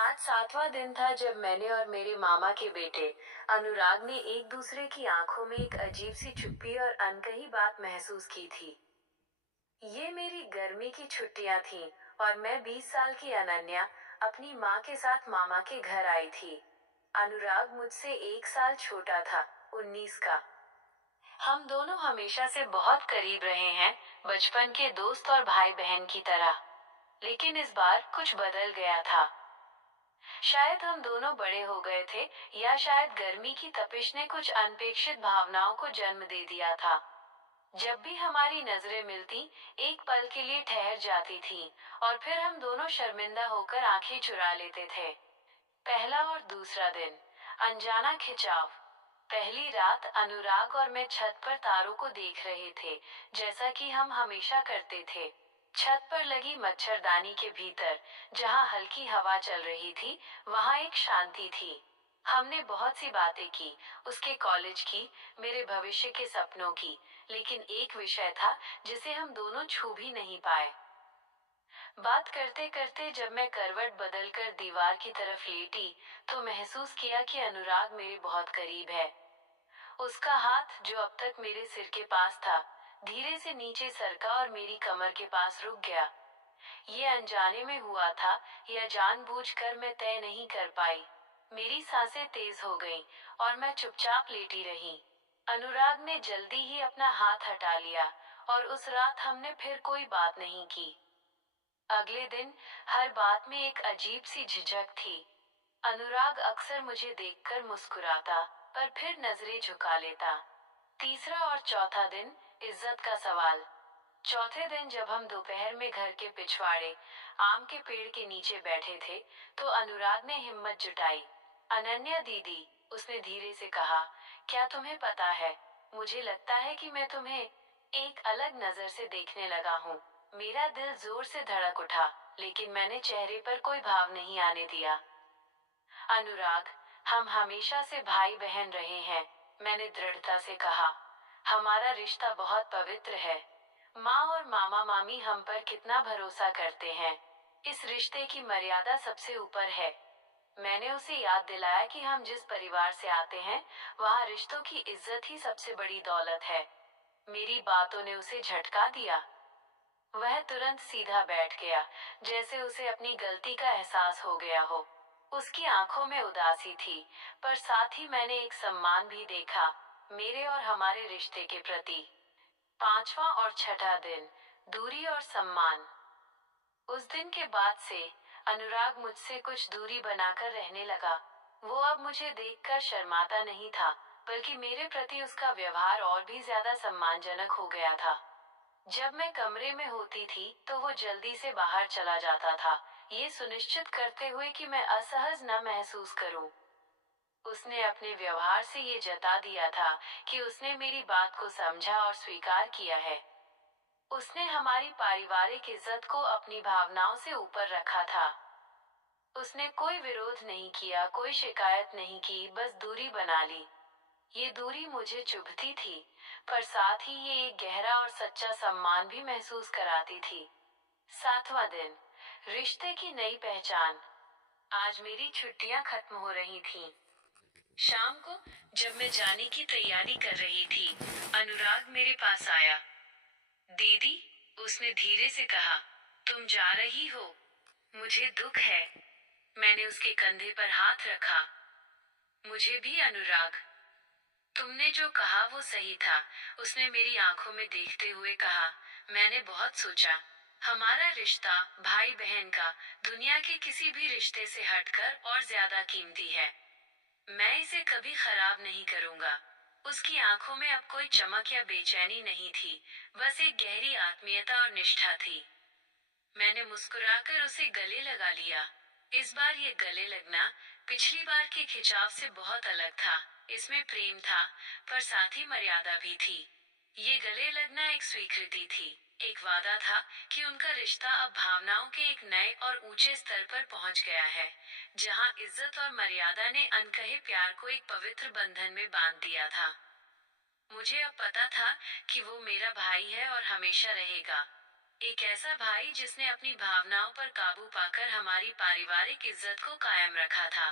आज 7वां दिन था जब मैंने और मेरे मामा के बेटे अनुराग ने एक दूसरे की आंखों में एक अजीब सी चुप्पी और अनकही बात महसूस की थी। ये मेरी गर्मी की छुट्टियां थीं और मैं 20 साल की अनन्या अपनी माँ के साथ मामा के घर आई थी। अनुराग मुझसे 1 साल छोटा था, 19 का। हम दोनों हमेशा से बहुत करीब रहे हैं, बचपन के दोस्त और भाई बहन की तरह। लेकिन इस बार कुछ बदल गया था। शायद हम दोनों बड़े हो गए थे, या शायद गर्मी की तपिश ने कुछ अनपेक्षित भावनाओं को जन्म दे दिया था। जब भी हमारी नजरें मिलती, एक पल के लिए ठहर जाती थी और फिर हम दोनों शर्मिंदा होकर आंखें चुरा लेते थे। पहला और दूसरा दिन, अनजाना खिंचाव। पहली रात अनुराग और मैं छत पर तारों को देख रहे थे, जैसा कि हम हमेशा करते थे। छत पर लगी मच्छरदानी के भीतर, जहां हल्की हवा चल रही थी, वहां एक शांति थी। हमने बहुत सी बातें की, उसके कॉलेज की, मेरे भविष्य के सपनों की, लेकिन एक विषय था जिसे हम दोनों छू भी नहीं पाए। बात करते करते जब मैं करवट बदलकर दीवार की तरफ लेटी, तो महसूस किया कि अनुराग मेरे बहुत करीब है। उसका हाथ, जो अब तक मेरे सिर के पास था, धीरे से नीचे सरका और मेरी कमर के पास रुक गया। ये अनजाने में हुआ था या जानबूझकर मैं तय नहीं कर पाई। मेरी सांसें तेज हो गईं और मैं चुपचाप लेटी रही। अनुराग ने जल्दी ही अपना हाथ हटा लिया और उस रात हमने फिर कोई बात नहीं की। अगले दिन हर बात में एक अजीब सी झिझक थी। अनुराग अक्सर मुझे देखकर मुस्कुराता, पर फिर नजरें झुका लेता। तीसरा और चौथा दिन, इज्जत का सवाल। चौथे दिन जब हम दोपहर में घर के पिछवाड़े आम के पेड़ के नीचे बैठे थे, तो अनुराग ने हिम्मत जुटाई। अनन्या दीदी, उसने धीरे से कहा, क्या तुम्हें पता है, मुझे लगता है कि मैं तुम्हें एक अलग नजर से देखने लगा हूँ। मेरा दिल जोर से धड़क उठा, लेकिन मैंने चेहरे पर कोई भाव नहीं आने दिया। अनुराग, हम हमेशा से भाई बहन रहे हैं, मैंने दृढ़ता से कहा। हमारा रिश्ता बहुत पवित्र है। माँ और मामा मामी हम पर कितना भरोसा करते हैं। इस रिश्ते की मर्यादा सबसे ऊपर है। मैंने उसे याद दिलाया कि हम जिस परिवार से आते हैं, वहाँ रिश्तों की इज्जत ही सबसे बड़ी दौलत है। मेरी बातों ने उसे झटका दिया। वह तुरंत सीधा बैठ गया, जैसे उसे अपनी गलती का एहसास हो गया हो। उसकी आंखों में उदासी थी, पर साथ ही मैंने एक सम्मान भी देखा, मेरे और हमारे रिश्ते के प्रति। पांचवा और छठा दिन, दूरी और सम्मान। उस दिन के बाद से अनुराग मुझसे कुछ दूरी बनाकर रहने लगा। वो अब मुझे देखकर शर्माता नहीं था, बल्कि मेरे प्रति उसका व्यवहार और भी ज्यादा सम्मानजनक हो गया था। जब मैं कमरे में होती थी, तो वो जल्दी से बाहर चला जाता था, ये सुनिश्चित करते हुए कि मैं असहज न महसूस करूं। उसने अपने व्यवहार से ये जता दिया था कि उसने मेरी बात को समझा और स्वीकार किया है। उसने हमारी पारिवारिक इज्जत को अपनी भावनाओं से ऊपर रखा था। उसने कोई विरोध नहीं किया, कोई शिकायत नहीं की, बस दूरी बना ली। ये दूरी मुझे चुभती थी, पर साथ ही ये एक गहरा और सच्चा सम्मान भी महसूस कराती थी। 7वां दिन, रिश्ते की नई पहचान। आज मेरी छुट्टियां खत्म हो रही थीं। शाम को जब मैं जाने की तैयारी कर रही थी, अनुराग मेरे पास आया। दीदी, उसने धीरे से कहा, तुम जा रही हो? मुझे दुख है। मैंने उसके कंधे पर हाथ रखा। मुझे भी अनुराग। तुमने जो कहा वो सही था, उसने मेरी आंखों में देखते हुए कहा। मैंने बहुत सोचा। हमारा रिश्ता, भाई बहन का, दुनिया के किसी भी रिश्ते से हटकर और ज्यादा कीमती है। मैं इसे कभी खराब नहीं करूंगा। उसकी आंखों में अब कोई चमक या बेचैनी नहीं थी, बस एक गहरी आत्मीयता और निष्ठा थी। मैंने मुस्कुराकर उसे गले लगा लिया। इस बार ये गले लगना पिछली बार के खिंचाव से बहुत अलग था। इसमें प्रेम था, पर साथ ही मर्यादा भी थी। ये गले लगना एक स्वीकृति थी, एक वादा था कि उनका रिश्ता अब भावनाओं के एक नए और ऊंचे स्तर पर पहुंच गया है, जहां इज्जत और मर्यादा ने अनकहे प्यार को एक पवित्र बंधन में बांध दिया था। मुझे अब पता था कि वो मेरा भाई है और हमेशा रहेगा। एक ऐसा भाई जिसने अपनी भावनाओं पर काबू पाकर हमारी पारिवारिक इज्जत को कायम रखा था।